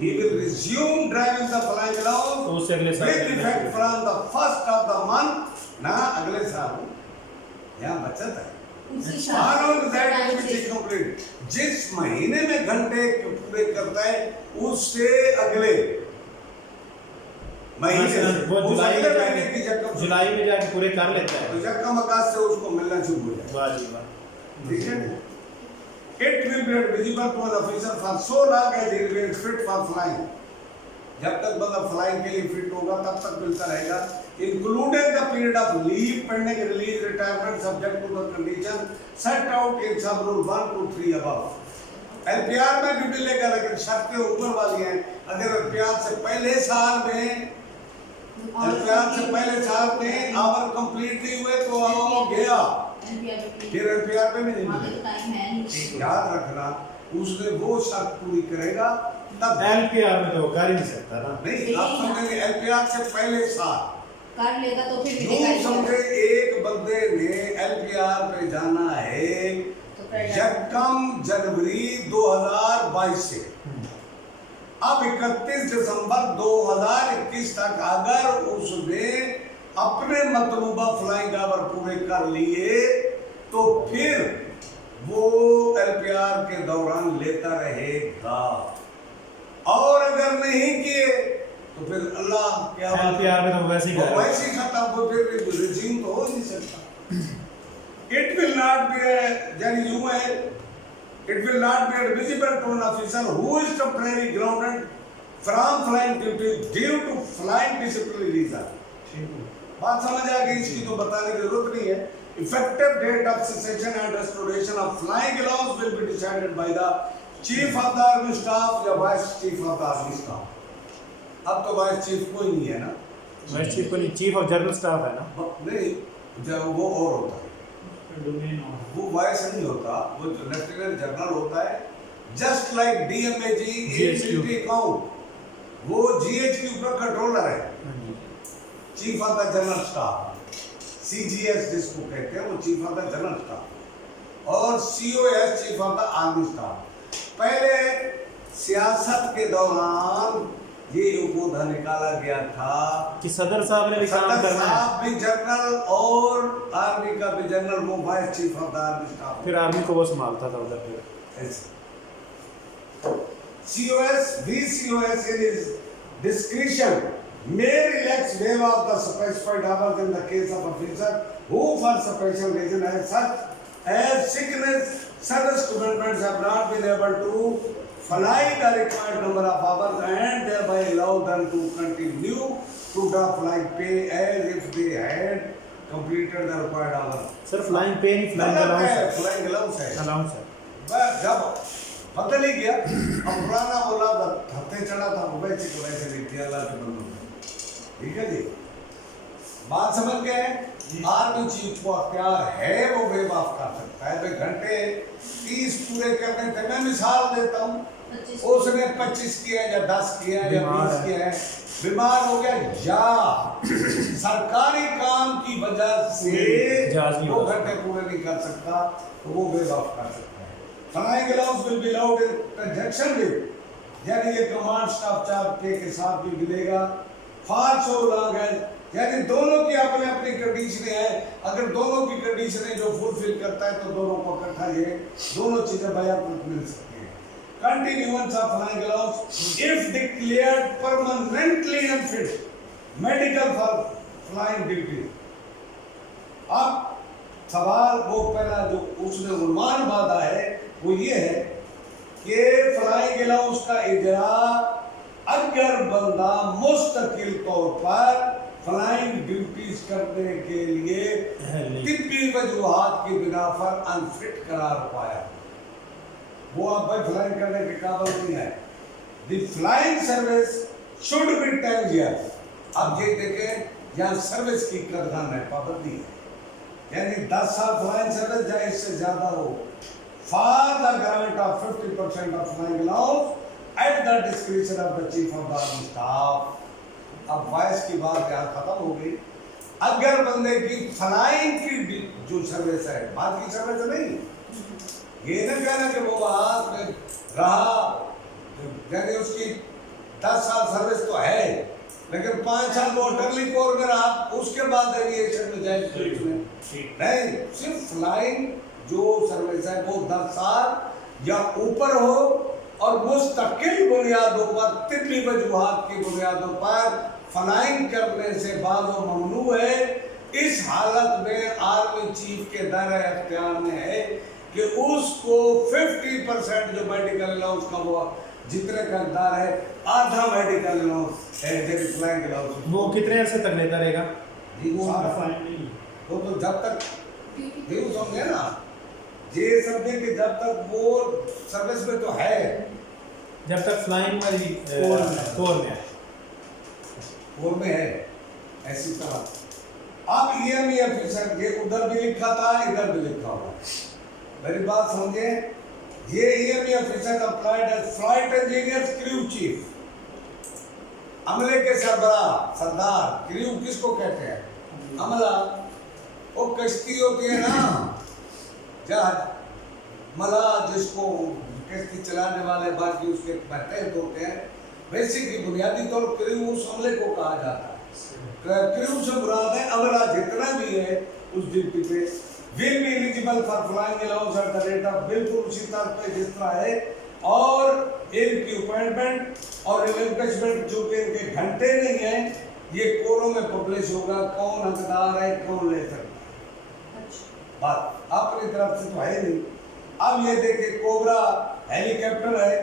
he will resume driving the flying allowance तो उससे अगले साल with effect from the 1st of the month, ना अगले साल, यहाँ बचत है। उसी Following that साल which is complete, जिस महीने में घंटे पूरे करता है उससे अगले महीने, वो उस जुलाई अगले में महीने की जब जुलाई में जाके पूरे कर लेता है, तो जब कम अकाश से उसको मिलना शुरू हो जाए। वाह जी वाह। ठीक है। It will be visible to an officer for so long as he remains fit for flying। जब तक बंदा फ्लाइंग के लिए फिट होगा तब तक मिलता रहेगा, including the period of leave pending release retirement subject to the condition set out in sub rule 1 to 3 above। LPR में ड्यूटी लेगा लेकिन शर्तें ऊपर वाली हैं, अगर LPR से पहले साल में आवर कंप्लीट नहीं हुए तो वो गया, फिर LPR पे भी नहीं मिलेगा। याद रखना, उसने वो शर्त पूरी करेगा तब LPR में तो कर ही नहीं सकता ना। नहीं, आप समझेंगे LPR से पहले साल कर लेगा तो फिर यूं समझे एक बंदे ने LPR पे जाना है यकम जनवरी 2022 से, अब 31 दिसंबर 2021 तक अगर उसने अपने मतलूबा फ्लाइंग आवर पूरे कर लिए तो फिर वो LPR के दौरान लेता रहेगा, और अगर नहीं किए तो फिर अल्लाह क्या LPR में तो वैसे ही वो कर वैसे ही खत्म, वो फिर रिज्यूम तो हो नहीं सकता। It will not be यानी यूं है, it will not be admissible to an officer who is temporarily grounded from flying duty due to flying disciplinary reason। बात समझ आ गई, इसकी तो बताने की जरूरत नहीं है। Effective date of cessation and restoration of flying allowance will be decided by the Chief of the Army Staff या Vice Chief of the Army Staff। अब तो Vice Chief कोई नहीं है ना, वाइस चीफ को नहीं, चीफ ऑफ जनरल स्टाफ है ना। नहीं, जब वो और होता है, वो वाइस नहीं होता, वो लेफ्टिनेंट जनरल होता है, just like DMAG military account, वो GHQ का कंट्रोलर है, chief of the general staff, CGS जिसको कहते हैं वो chief of the general staff, और COS chief of the army staff. पहले सियासत के दौरान ये उपौधा निकाला गया था कि सदर साहब ने भी काम सदर करना है, साहब भी जनरल और आर्मी का भी जनरल, वो vice chief of the army staff, फिर आर्मी को वो संभालता था उधर। फिर COS, VCOS in his discretion may relax waive of the specified hours in the case of officer who for special reason as such as sickness, service commitments have not been able to fly the required number of hours and thereby allow them to continue to draw flying pay as if they had completed the required hours। Sir flying पे नहीं, फ्लाइंग अलाउंस है, फ्लाइंग अलाउंस है, अलाउंस है। बस जब बदल ही गया, अब पुराना बोला हफ्ते चढ़ा था वो वैसे को वैसे लिख दिया अल्लाह के बंदों ने। ठीक है जी, बात समझ गए? आर्मी चीफ को अख्तियार है वो वेव ऑफ कर सकता है, भाई घंटे 30 पूरे करने थे। मैं मिसाल देता हूँ, 25 उसने 25 किया या 10 किया या बीमार 20 है। किया है, बीमार हो गया या सरकारी काम की वजह से जहाज नहीं 2 उड़ा घंटे पूरे नहीं कर सकता, तो वो वेव ऑफ कर सकता है। Flying allowance will be allowed in conjunction with, यानी ये कमांड स्टाफ चार्ट के साथ भी मिलेगा। फार सो लॉन्ग है, यानी दोनों की अपनी अपनी कंडीशनें हैं, अगर दोनों की कंडीशनें जो फुलफिल करता है तो दोनों को इकट्ठा ये दोनों चीजें बयान मिल सकती हैं। Continuance of flying allowance if declared permanently unfit, medical for flying duty। अब सवाल वो पहला जो उसने अनुमान बांधा है वो ये है कि फ्लाइंग अलाउंस का इजरा अगर बंदा मुस्तकिल तौर पर फ्लाइंग ड्यूटीज करने के लिए तिब्बी वजूहात की बिना पर अनफिट करार पाया, वो आप भाई फ्लाइंग करने के काबिल नहीं है। The flying service should be 10 years। अब ये देखें, यहाँ सर्विस की करधान है, पाबंदी है, यानी 10 साल फ्लाइंग सर्विस या इससे ज्यादा हो। For the grant of 50% of flying allowance at the description of the chief of the army staff. अब वॉइस की बात यहाँ खत्म हो गई। अगर बंदे की फ्लाइंग की जो सर्विस है, बात की सर्विस नहीं, ये ना कहना कि वो हाथ में रहा, यानी उसकी 10 साल सर्विस तो है, लेकिन 5 साल वो टर्ली कोर में रहा, उसके बाद एविएशन में जाए नहीं, सिर्फ फ्लाइंग जो सर्विस है वो 10 साल या ऊपर हो और मुस्तकिल बुनियादों पर, तिब्बी वजूहात की बुनियादों पर फ्लाइंग करने से बाज़ो ममनू है। इस हालत में आर्मी चीफ के दायरे अख्तियार में है कि उसको 50% जो मेडिकल अलाउंस का वो जितने का हकदार है, आधा मेडिकल अलाउंस है, जैसे फ्लाइंग अलाउंस। वो कितने अरसे तक लेता रहेगा? जी वो सारा फाइन नहीं। वो तो जब तक ये समझे ना, ये समझे कि जब तक वो सर्विस में तो है, जब तक फ्लाइंग कोर में है। कोर में है, ऐसी तरह। अब EME ऑफिसर, ये उधर भी लिखा था, इधर भी लिखा हुआ, मेरी बात समझे। ये EME officer applied as flight engineer crew chief, अमले के सरदार। क्रू किसको कहते हैं? अमला। वो कश्ती होती है ना, जहाज, मला जिसको कश्ती चलाने वाले बाकी उसके महतहत होते हैं, बेसिकली बुनियादी तौर पर क्रू उस अमले को कहा जाता है। क्रू से मुराद है अमला जितना भी है उस ड्यूटी पे will be eligible for flying allowance at the rate of, बिल्कुल उसी तरह पे जिस तरह है। और इनकी अपॉइंटमेंट और रिलिंक्विशमेंट जो कि इनके घंटे नहीं है, ये कोरों में पब्लिश होगा, कौन हकदार है, कौन ले सकता है। बात अपनी तरफ से तो है नहीं। अब ये देखिए, कोबरा हेलीकॉप्टर है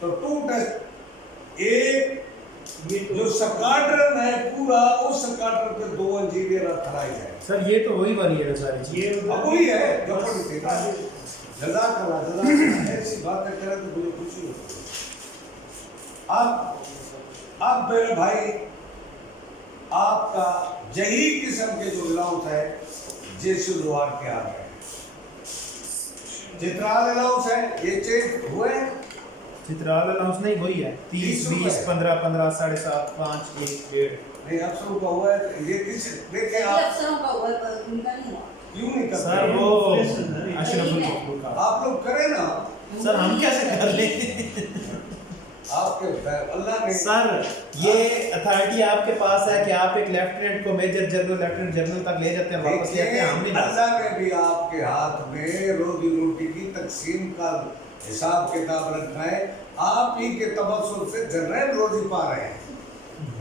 तो 2 टेस्ट, एक ये जो स्क्वाड्रन है पूरा, उस स्क्वाड्रन पे 2 इंजीनियर अथराइज है। सर ये तो वही वाली है सारी चीज। ये अब वही है जो पढ़ी थी। जज़ाकल्लाह, ऐसी बातें करें तो मुझे खुशी होती है। अब मेरे भाई, आपका यही किस्म के जो अलाउंस है जैसे लोहार के आ गए, चित्राल अलाउंस है, ये चेंज हुए। चित्राल अलाउंस नहीं वही है, 30, 20, 15, 15, 7.5, 5, 1, 1.5। नहीं, अफसरों का हुआ है। ये किस देखें ये आप अफसरों का हुआ है, पर उनका नहीं हुआ। क्यों नहीं करते? सर वो अशरफुल मखलूक का। आप लोग करें ना, सर हम कैसे कर लें? आपके अल्लाह ने सर ये अथॉरिटी आपके पास है कि आप एक लेफ्टिनेंट को मेजर जनरल, लेफ्टिनेंट जनरल तक ले जाते हैं, वापस ले आते हैं। हम नहीं जा सकते। अल्लाह ने भी आपके हाथ में रोजी रोटी की तकसीम का हिसाब किताब रखा है। आप ही के तवज्जुह से जनरल रोजी पा रहे हैं,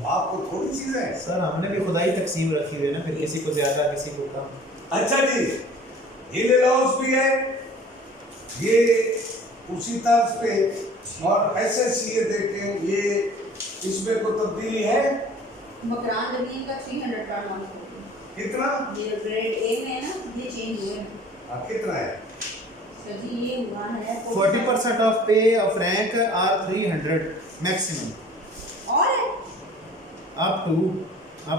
आपको थोड़ी चीज है। सर हमने भी खुदाई तकसीम रखी हुई है ना, फिर किसी को ज्यादा किसी को कम। अच्छा जी, हिल अलाउंस भी है, ये उसी तर्ज पे। और SSC ये देखें, ये इसमें को तब्दीली है। मकरान जमीन का 300 पर मंथ हो गया। कितना? ये ग्रेड A में है ना, ये चेंज हुए हैं। कितना है? सर जी ये हुआ है 40% ऑफ पे ऑफ रैंक आर 300 मैक्सिमम, और है अप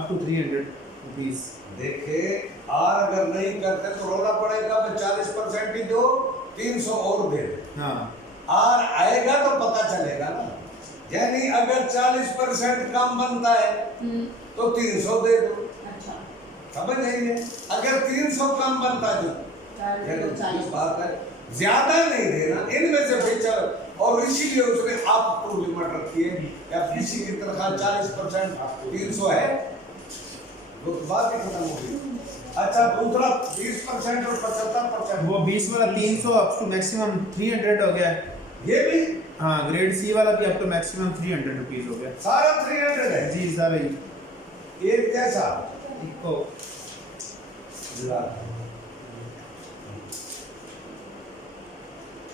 टू 300 रुपीस। देखे, और अगर नहीं करते तो रोना पड़ेगा, मैं 40% ही दो, 300 और दे। हाँ और आएगा तो पता चलेगा ना। यानी अगर 40% कम बनता है तो 300 दे दो, अच्छा समझ जाइए। अगर 300 कम बनता है चार दो चालीस बात है, ज्यादा नहीं देना, इनमें से बेचर। और इसीलिए उसने आप टू लिमिट रखी है। या किसी की तनख्वाह 40% 300 है, वो तो बात ही खत्म हो गई। अच्छा, दूसरा 20% और 75%, वो 20 वाला 300 अप टू मैक्सिमम 300 हो गया है। ये भी हाँ, ग्रेड सी वाला भी अप टू मैक्सिमम 300 रुपीस हो गया। सारा 300 है जी सारा ही एक जैसा। तो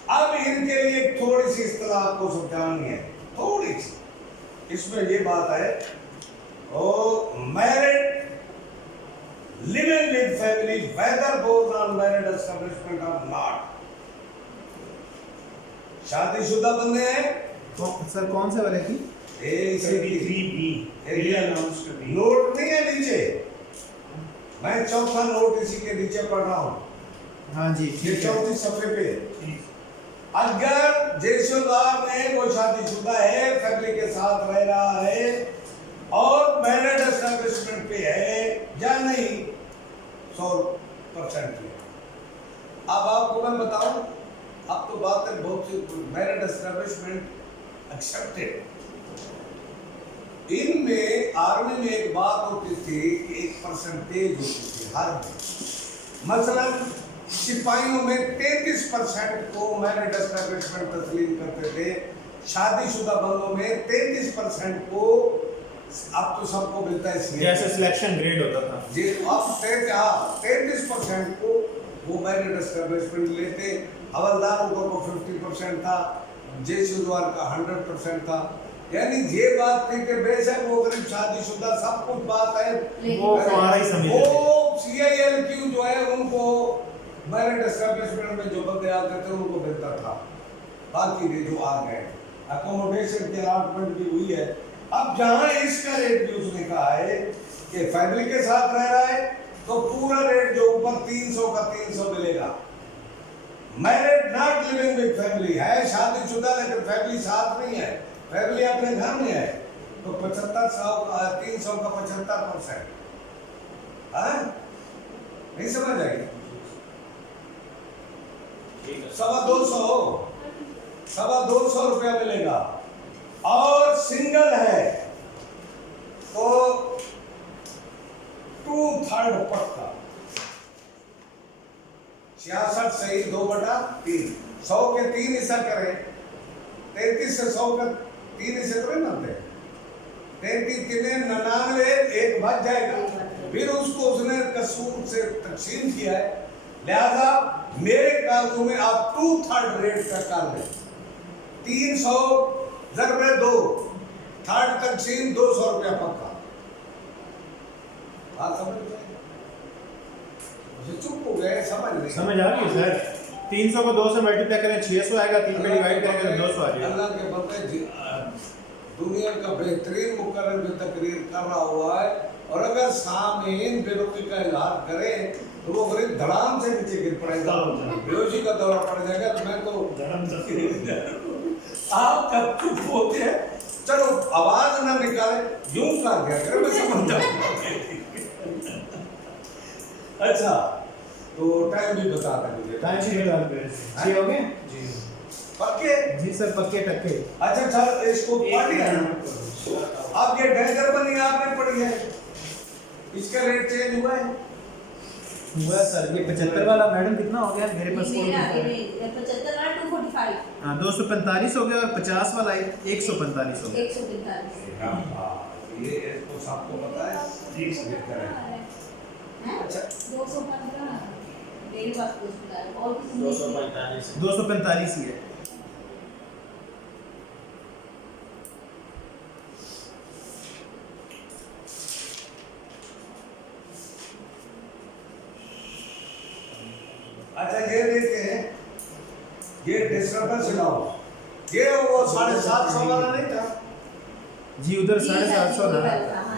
अब इनके लिए थोड़ी सी इस्तेलाह आपको समझानी है, थोड़ी सी। इसमें ये बात है, ओ married living with family whether both on married establishment और नॉट। शादीशुदा बंदे हैं, सर कौन से वाले की? नोट नहीं है नीचे, मैं चौथा नोट इसी के नीचे पढ़ रहा हूँ। हाँ जी ये ठीक है। चौथी सफे पे, अगर जैसलदार में वो शादीशुदा है, फैमिली के साथ रह रहा है और मैरिड एस्टैब्लिशमेंट पे है या नहीं, 100% पे। अब आपको मैं बताऊं, अब तो बात है बहुत सी। Married establishment accepted. इनमें आर्मी में एक बात होती थी, एक परसेंटेज होती थी हर में। मसलन सिपाहियों में 33% को मैरिड एस्टैब्लिशमेंट तस्लीम करते थे, शादीशुदा बंदों में 33% को। अब तो सबको मिलता है इसलिए जैसे सिलेक्शन ग्रेड होता था जी। अब 33% को वो मैरिड एस्टैब्लिशमेंट लेते। हवलदारों को 50% था, जैसलदार का 100% था। यानी ये बात थी कि बेशक वो गरीब शादीशुदा सब कुछ बात है, वो हमारा ही समझ वो CILQ जो है उनको मैरिड एस्टैब्लिशमेंट में जो बंदे आते थे उनको मिलता था। बाकी भी जो आ गए, अकोमोडेशन की अलॉटमेंट भी हुई है। अब जहां इसका रेट भी उसने कहा है कि फैमिली के साथ रह रहा है तो पूरा रेट जो ऊपर 300 का 300 मिलेगा। Married not living with family है, शादीशुदा लेकिन फैमिली साथ नहीं है, फैमिली अपने घर में है, तो 300 का 75%। नहीं समझ आएगी? 250 रुपया मिलेगा। और सिंगल है तो 2/3 पक्का, 66 सही 2/3, 100 के 3 हिस्सा करें, 33 से 100 का 3 हिस्से तो नहीं बनते, 33 3 99, एक बच जाएगा। फिर उसको उसने कसूर से तकसीम किया है, लिहाजा मेरे कागजों में आप 2/3 रेट का कर लें। 300 ज़रबे 2, 3 तकसीम 200 रुपया पक्का। बात समझ गए? चुप हो गए, समझ नहीं समझ आ गई सर। 300 को 2 से मल्टीप्लाई करें 600 आएगा, 3 पे डिवाइड करेंगे तो 200 आ जाएगा। अल्लाह के बंदे दुनिया का बेहतरीन मुकर्रर में तकरीर कर रहा हुआ है, और अगर सामीन बेरुखी का इजहार करें तो वो गरीब धड़ाम से नीचे गिर पड़ेगा, बेहोशी का दौरा पड़ जाएगा। तो मैं तो आप कब चुप होते हैं, चलो आवाज ना निकाले, यूं कर दिया करो, मैं समझ जाऊंगा। अच्छा, तो टाइम भी बता दें मुझे। टाइम भी बता दे। जी हो गए? जी पक्के? जी सर पक्के टक्के। अच्छा सर, इसको पढ़ लिया ना? अब ये डेंजर बनी आपने पढ़ी है, इसका रेट चेंज हुआ है? हुआ सर। ये 75 वाला मैडम कितना हो गया मेरे पास? मेरे आगे 75 वाला 245, हाँ 245 हो गया, और 50 वाला 145 हो गया। 145 ये इसको सबको पता है, ठीक से लिखकर है। हैं? अच्छा 215 मेरे पास कुछ बता रहे और किसी ने 245 ही है। अच्छा ये देखें, ये डिस्टर्बेंस लाओ, ये वो 750 वाला नहीं था जी, उधर 750 था।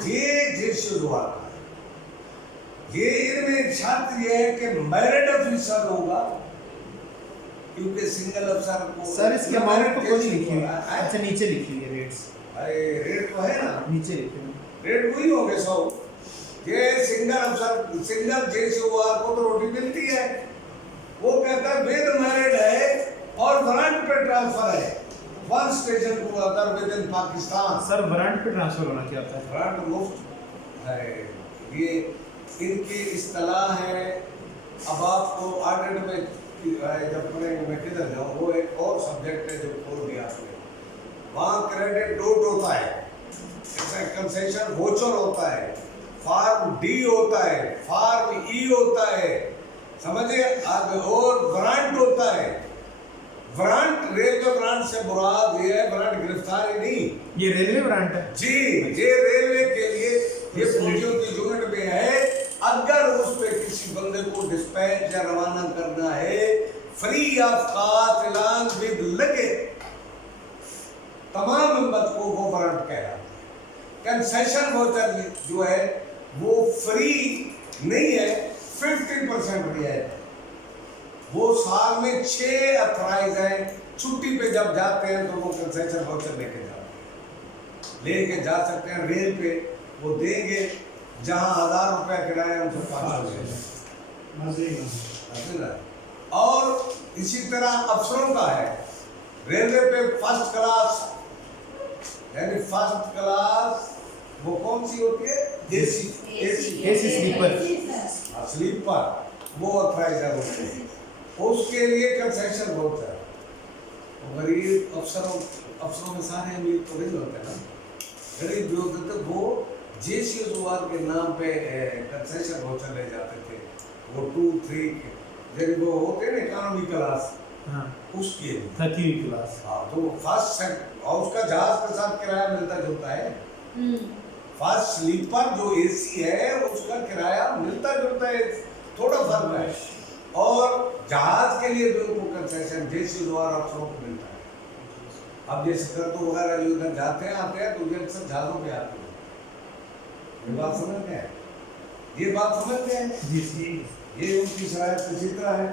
ये जिस शुरुआत का ये इनमें शर्त ये है कि मैरिड ऑफिसर होगा क्योंकि सिंगल अफसर को सर इसके अमाउंट तो कोई नहीं लिखी हुई है। अच्छा नीचे लिखी हुई है रेट्स अरे रेट तो है ना, नीचे लिखी हुई रेट वही हो गए 100। ये सिंगल अफसर सिंगल जेसीओआर को तो रोटी मिलती है, वो कहता है विद मैरिड है और वारंट पे ट्रांसफर है, one station to other within Pakistan. Sir warrant pay transfer होना क्या होता है वारंट मुफ्त है, ये इनकी इस्तेलाह है। अब आपको ऑडिट में जब पढ़ेंगे मैं किधर जाऊँ, वो एक और सब्जेक्ट है जो खोल दिया आपने, वहाँ क्रेडिट नोट होता है, कंसेशन वोचर होता है, फार्म डी होता है, फार्म ई होता है, समझिए आगे, और वारंट होता है। वारंट रेलवे वारंट से मुराद ये है, वारंट गिरफ्तारी नहीं, ये रेलवे वारंट है जी ये रेलवे के लिए ये फौजियों की यूनिट में है। अगर उस पे किसी बंदे को डिस्पैच या रवाना करना है, फ्री ऑफ कॉस्ट ऐलान विद लगे तमाम मेंबर को वो वारंट कहलाता है। कंसेशन वोचर जो है वो फ्री नहीं है, 50% रियायत है। वो साल में 6 अथराइज है, छुट्टी पे जब जाते हैं तो वो कंसेशन वाउचर लेके जा सकते हैं। रेल पे वो देंगे, जहां 1000 रुपया किराया उनसे 500 और इसी तरह अफसरों का है, रेलवे पे फर्स्ट क्लास यानी फर्स्ट क्लास वो कौन सी होती है, एसी स्लीपर स्लीपर, वो अथराइज है उसके लिए कंसेशन बहुत है। गरीब अफसरों में सारे अमीर तो नहीं होते ना, गरीब जो होते थे वो जेसीओआर के नाम पे कंसेशन वाउचर ले जाते थे, वो 2, 3 जब वो होते ना इकोनॉमी क्लास, हाँ उसके लिए 30वीं क्लास। हाँ तो फर्स्ट सेकंड और उसका जहाज के साथ किराया मिलता जुलता है। फर्स्ट स्लीपर जो एसी है उसका किराया मिलता जुलता है, थोड़ा फर्क है, और जहाज के लिए भी उनको कंसेशन जेसीओआर अफसरों को मिलता है। अब जैसे करतो वगैरह जो इधर जाते हैं आते हैं तो ये अक्सर जहाजों पे आते हैं। ये बात समझते हैं, ये बात समझते हैं जी ये उनकी शरायत का चित्र है।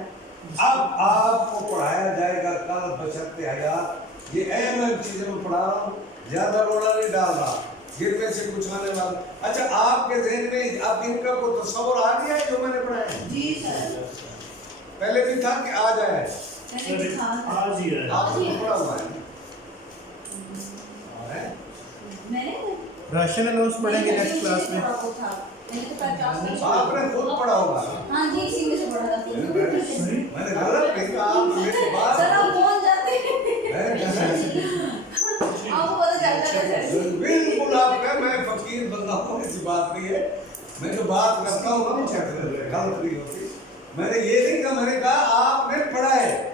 अब आपको पढ़ाया जाएगा कल बशर्ते हयात, ये अहम चीजें मैं पढ़ा रहा हूँ, ज्यादा रोड़ा नहीं डाल रहा, जिनमें से कुछ आने वाला। अच्छा आपके ज़हन में अब इनका को तस्वर आ गया है जो मैंने पढ़ाया है? जी सर, पहले भी था कि आ जाए? मैंने दिखा था। आज ही है। आपको पढ़ा हुआ है है? मैंने राशन अलाउंस पढ़ेंगे नेक्स्ट क्लास में। वो था, मैंने तो 50 आपने खुद पढ़ा होगा ना? हाँ जी, इसी में से पढ़ा था। मैंने गलत नहीं कहा, आप मेरी बात सर हम पहुंच जाते आपको पता चलता है सर। बिल्कुल आपका, मैं फकीर बंदा हूँ, ऐसी बात नहीं है। मैं जो बात करता हूँ ना गलत नहीं होती। मैंने ये नहीं कहा, मैंने कहा आपने पढ़ा है।